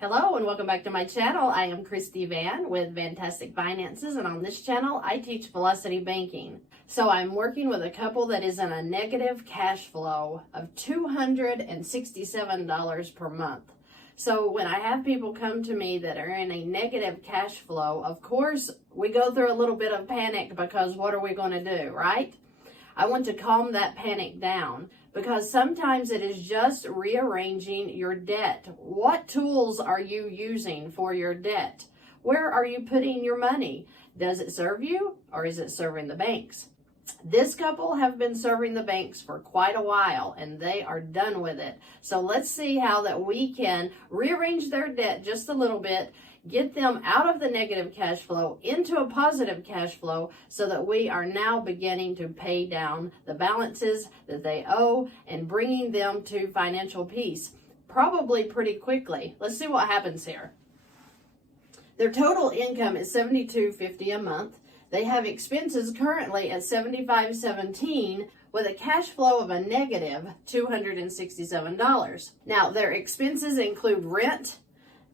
Hello and welcome back to my channel. I am Christy Vann with Fantastic Finances, and on this channel I teach velocity banking. So I'm working with a couple that is in a negative cash flow of $267 per month. So when I have people come to me that are in a negative cash flow, of course we go through a little bit of panic because what are we going to do, right? I want to calm that panic down, because sometimes it is just rearranging your debt. What tools are you using for your debt? Where are you putting your money? Does it serve you, or is it serving the banks? This couple have been serving the banks for quite a while, and they are done with it. So let's see how that we can rearrange their debt just a little bit, get them out of the negative cash flow into a positive cash flow, so that we are now beginning to pay down the balances that they owe and bringing them to financial peace, probably pretty quickly. Let's see what happens here. Their total income is $72.50 a month. They have expenses currently at $75.17 with a cash flow of a negative $267. Now, their expenses include rent,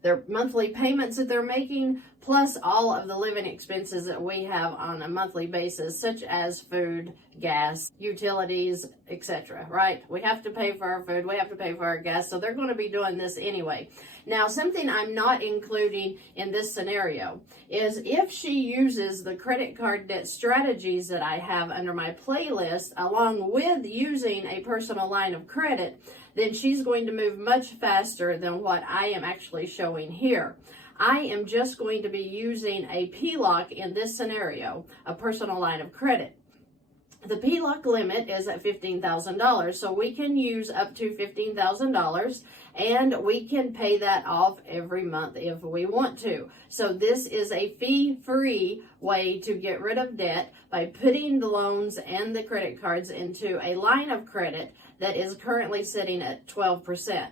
their monthly payments that they're making, plus all of the living expenses that we have on a monthly basis, such as food, gas, utilities, etc. Right? We have to pay for our food, we have to pay for our gas, so they're going to be doing this anyway. Now, something I'm not including in this scenario is if she uses the credit card debt strategies that I have under my playlist, along with using a personal line of credit, then she's going to move much faster than what I am actually showing here. I am just going to be using a PLOC in this scenario, a personal line of credit. The PLOC limit is at $15,000, so we can use up to $15,000, and we can pay that off every month if we want to. So this is a fee-free way to get rid of debt by putting the loans and the credit cards into a line of credit that is currently sitting at 12%.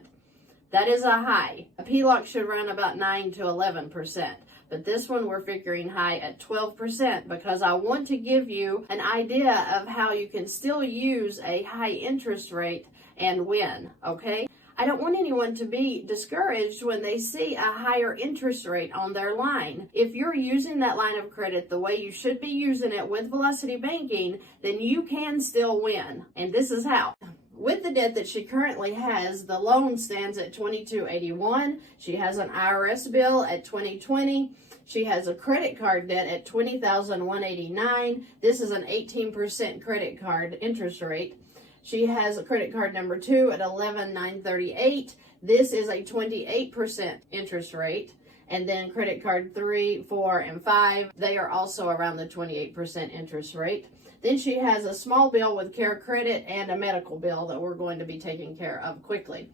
That is a high. A PLOC should run about 9 to 11%. But this one we're figuring high at 12%, because I want to give you an idea of how you can still use a high interest rate and win, okay? I don't want anyone to be discouraged when they see a higher interest rate on their line. If you're using that line of credit the way you should be using it with velocity banking, then you can still win. And this is how. With the debt that she currently has, the loan stands at $22.81. She has an IRS bill at $20.20. She has a credit card debt at $20,189. This is an 18% credit card interest rate. She has a credit card number 2 at $11,938. This is a 28% interest rate. And then credit card 3, 4, and 5, they are also around the 28% interest rate. Then she has a small bill with Care Credit and a medical bill that we're going to be taking care of quickly.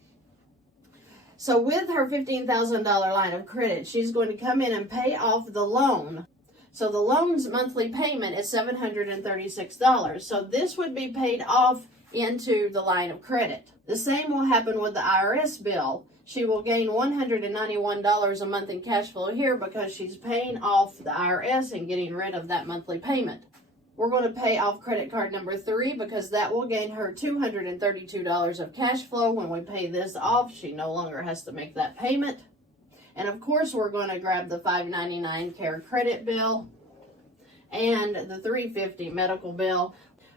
So with her $15,000 line of credit, she's going to come in and pay off the loan. So the loan's monthly payment is $736. So this would be paid off into the line of credit. The same will happen with the IRS bill. She will gain $191 a month in cash flow here because she's paying off the IRS and getting rid of that monthly payment. We're going to pay off credit card number 3 because that will gain her $232 of cash flow. When we pay this off, she no longer has to make that payment. And of course, we're going to grab the $599 Care Credit bill and the $350 medical bill.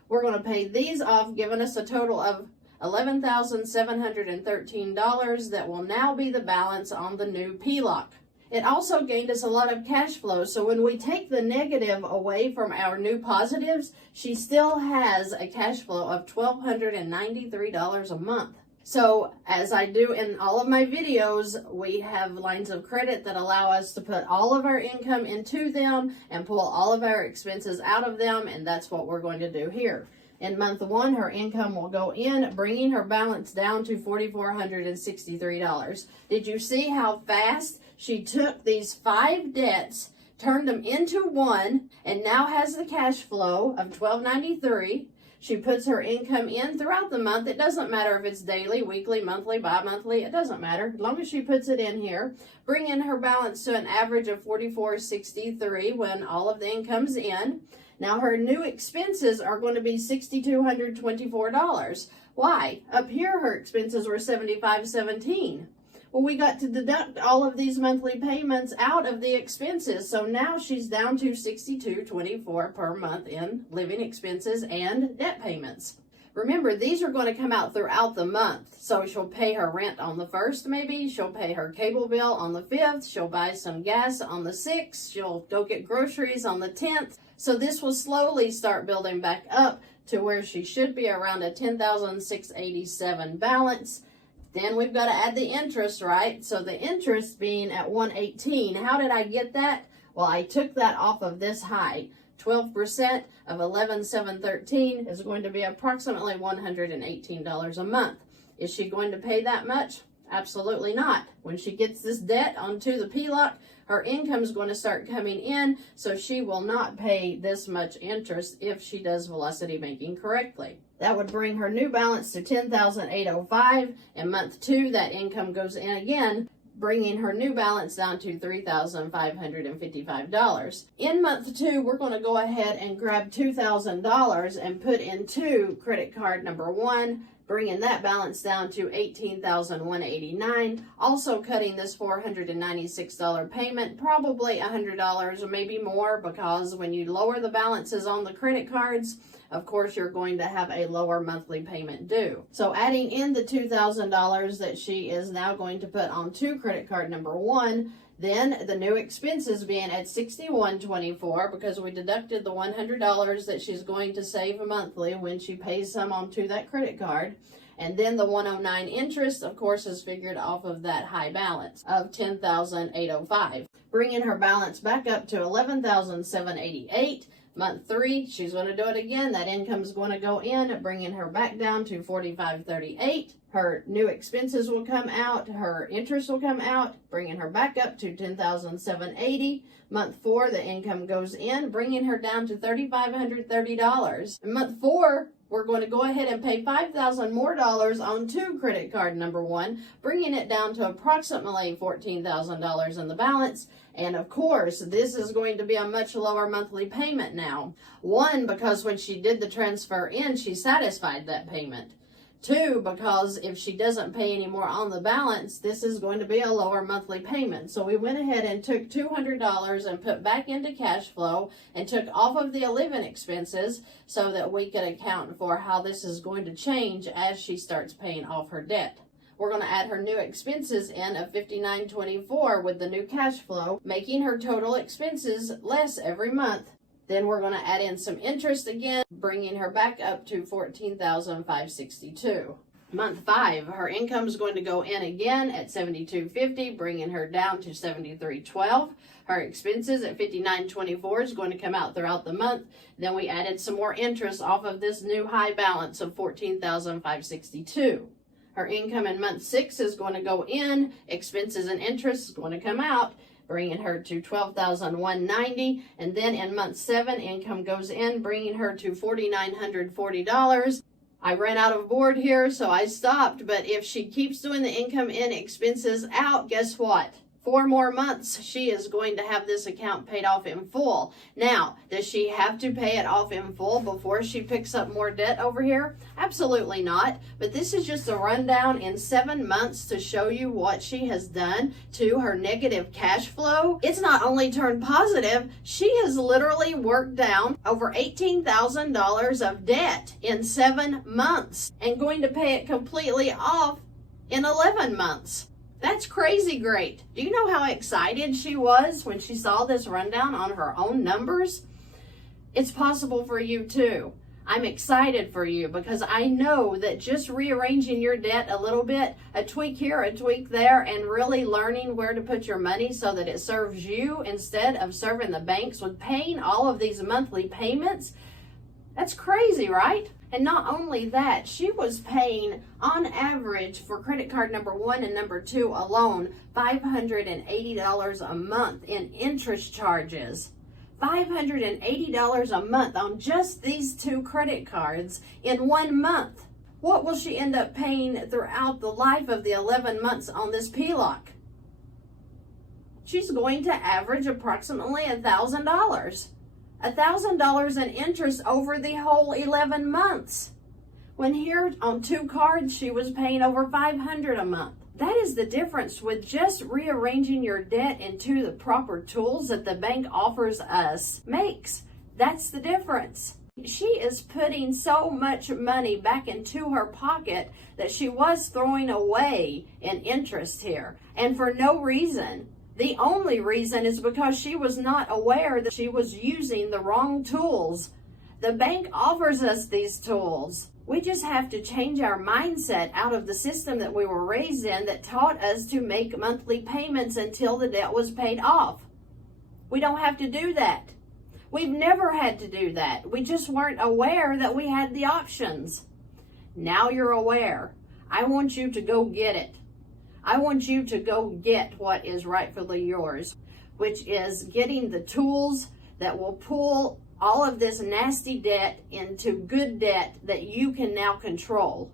We're going to pay these off, giving us a total of $11,713 that will now be the balance on the new PLOC. It also gained us a lot of cash flow, so when we take the negative away from our new positives, she still has a cash flow of $1,293 a month. So as I do in all of my videos, we have lines of credit that allow us to put all of our income into them and pull all of our expenses out of them, and that's what we're going to do here. In month 1, her income will go in, bringing her balance down to $4,463. Did you see how fast she took these 5 debts, turned them into one, and now has the cash flow of $1,293? She puts her income in throughout the month. It doesn't matter if it's daily, weekly, monthly, bi-monthly. It doesn't matter. As long as she puts it in here, bringing her balance to an average of $4,463 when all of the income's in. Now her new expenses are going to be $6,224. Why? Up here her expenses were $75.17. Well, we got to deduct all of these monthly payments out of the expenses. So now she's down to $62.24 per month in living expenses and debt payments. Remember, these are going to come out throughout the month. So she'll pay her rent on the 1st, maybe. She'll pay her cable bill on the 5th. She'll buy some gas on the 6th. She'll go get groceries on the 10th. So this will slowly start building back up to where she should be around a $10,687 balance. Then we've got to add the interest, right? So the interest being at $118. How did I get that? Well, I took that off of this high. 12% of $11,713 is going to be approximately $118 a month. Is she going to pay that much? Absolutely not. When she gets this debt onto the PLOC, her income is going to start coming in, so she will not pay this much interest if she does velocity banking correctly. That would bring her new balance to $10,805. In month 2, that income goes in again, bringing her new balance down to $3,555. In month 2, we're going to go ahead and grab $2,000 and put into credit card number 1, bringing that balance down to $18,189. Also cutting this $496 payment, probably $100 or maybe more, because when you lower the balances on the credit cards, of course, you're going to have a lower monthly payment due. So adding in the $2,000 that she is now going to put onto credit card number 1, then the new expenses being at $61.24 because we deducted the $100 that she's going to save monthly when she pays some onto that credit card. And then the $109 interest, of course, is figured off of that high balance of $10,805, bringing her balance back up to $11,788. Month 3, she's going to do it again. That income is going to go in, bringing her back down to $45.38. Her new expenses will come out. Her interest will come out, bringing her back up to $10,780. Month 4, the income goes in, bringing her down to $3,530. In month 4, we're going to go ahead and pay $5,000 more onto credit card number 1, bringing it down to approximately $14,000 in the balance. And of course, this is going to be a much lower monthly payment now. 1, because when she did the transfer in, she satisfied that payment. 2, because if she doesn't pay any more on the balance, this is going to be a lower monthly payment. So we went ahead and took $200 and put back into cash flow and took off of the living expenses so that we could account for how this is going to change as she starts paying off her debt. We're going to add her new expenses in of $59.24 with the new cash flow, making her total expenses less every month. Then we're going to add in some interest again, bringing her back up to $14,562. Month 5, her income is going to go in again at $72.50, bringing her down to $73.12. Her expenses at $59.24 is going to come out throughout the month. Then we added some more interest off of this new high balance of $14,562. Her income in month 6 is going to go in, expenses and interest is going to come out, bringing her to $12,190. And then in month 7, income goes in, bringing her to $4,940. I ran out of board here, so I stopped. But if she keeps doing the income in, expenses out, guess what? 4 more months, she is going to have this account paid off in full. Now, does she have to pay it off in full before she picks up more debt over here? Absolutely not. But this is just a rundown in 7 months to show you what she has done to her negative cash flow. It's not only turned positive, she has literally worked down over $18,000 of debt in 7 months and going to pay it completely off in 11 months. That's crazy great. Do you know how excited she was when she saw this rundown on her own numbers? It's possible for you too. I'm excited for you because I know that just rearranging your debt a little bit, a tweak here, a tweak there, and really learning where to put your money so that it serves you instead of serving the banks with paying all of these monthly payments, that's crazy, right? And not only that, she was paying on average for credit card number 1 and number 2 alone, $580 a month in interest charges. $580 a month on just these 2 credit cards in 1 month. What will she end up paying throughout the life of the 11 months on this PLOC? She's going to average approximately $1,000. $1,000 in interest over the whole 11 months. When here on 2 cards, she was paying over $500 a month. That is the difference with just rearranging your debt into the proper tools that the bank offers us makes. That's the difference. She is putting so much money back into her pocket that she was throwing away in interest here, and for no reason. The only reason is because she was not aware that she was using the wrong tools. The bank offers us these tools. We just have to change our mindset out of the system that we were raised in that taught us to make monthly payments until the debt was paid off. We don't have to do that. We've never had to do that. We just weren't aware that we had the options. Now you're aware. I want you to go get it. I want you to go get what is rightfully yours, which is getting the tools that will pull all of this nasty debt into good debt that you can now control.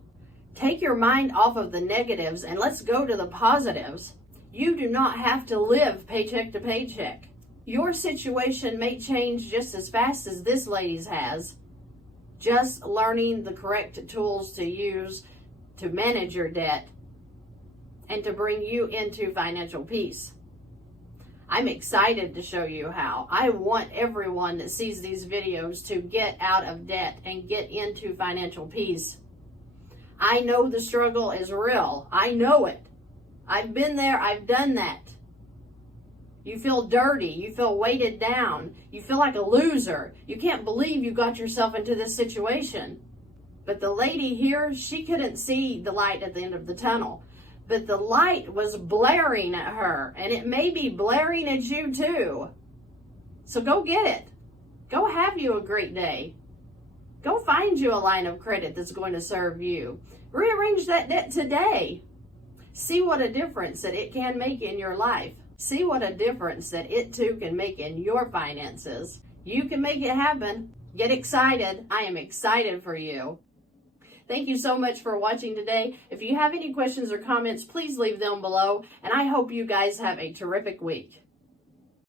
Take your mind off of the negatives and let's go to the positives. You do not have to live paycheck to paycheck. Your situation may change just as fast as this lady's has. Just learning the correct tools to use to manage your debt and to bring you into financial peace. I'm excited to show you how. I want everyone that sees these videos to get out of debt and get into financial peace. I know the struggle is real. I know it. I've been there. I've done that. You feel dirty. You feel weighted down. You feel like a loser. You can't believe you got yourself into this situation. But the lady here, she couldn't see the light at the end of the tunnel. But the light was blaring at her, and it may be blaring at you too. So go get it. Go have you a great day. Go find you a line of credit that's going to serve you. Rearrange that debt today. See what a difference that it can make in your life. See what a difference that it too can make in your finances. You can make it happen. Get excited. I am excited for you. Thank you so much for watching today. If you have any questions or comments, please leave them below. And I hope you guys have a terrific week.